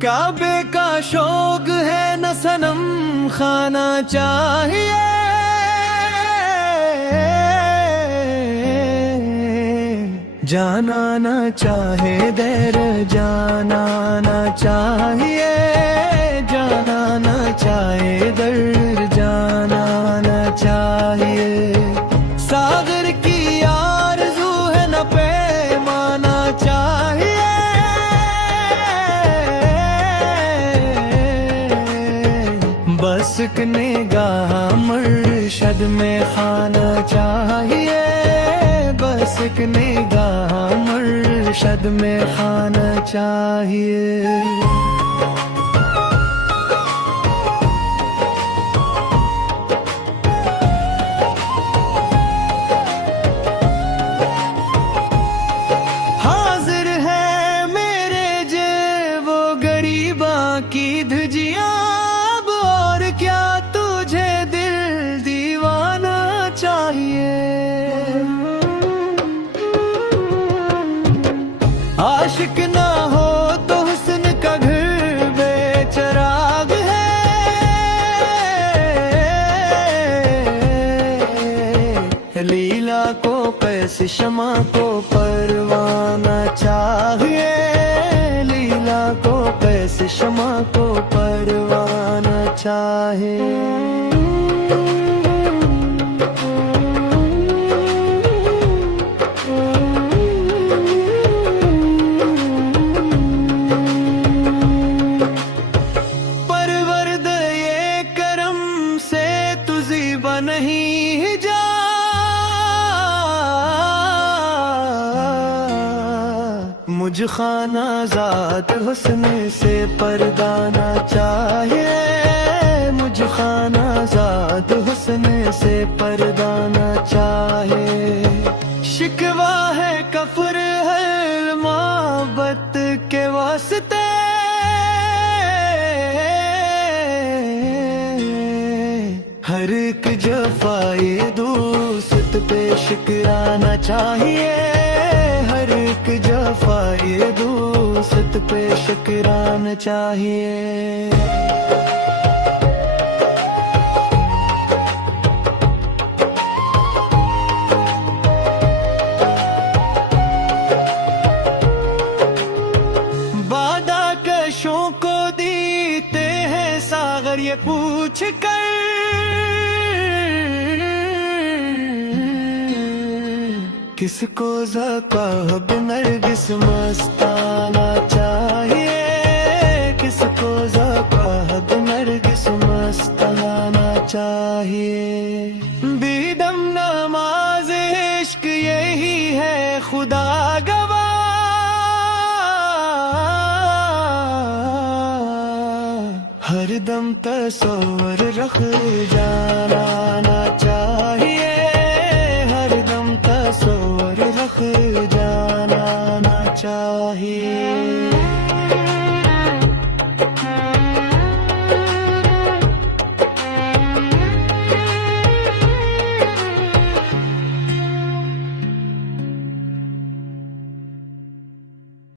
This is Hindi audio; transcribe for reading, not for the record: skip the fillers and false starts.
काबे का शौक है न सनम खाना चाहिए, जाना न चाहे देर जाना न चाहिए, जाना न चाहे दर जाना न चाहिए। सागर की आरज़ू है न पैमाना चाहिए, बस एक निगाह मुर्शद में खाना चाहिए, बस एक निगाह मुर्शद में खाना चाहिए। हाजिर है मेरे जेब वो गरीबा की धुजिया, आशिक ना हो तो हुस्न का घर बेचराग है, लीला को कैसे शमा को परवाना चाहिए, लीला को कैसे शमा को परवाना चाहिए। नहीं जा मुझ खाना ज़ात हुस्न से पर्दाना चाहिए, मुझ खाना ज़ात हुस्न से पर्दाना चाहिए। शिकवा है कफर है मोहब्बत के वास्ते, हर एक जफाए दोस्त पे शुक्राना चाहिए, हर एक जफाए दोस्त पे शुक्राना चाहिए। बादा कशों को देते हैं सागर ये पूछ कर, किसको ज़क़ाब नरगिस मस्ताना चाहिए, किसको ज़क़ाब नरगिस मस्ताना चाहिए। बीदम नमाज इश्क यही है खुदा गवाह, हर दम तस्वर रख जाना चाहिए, हर दम तस्वर रख जाना चाहिए।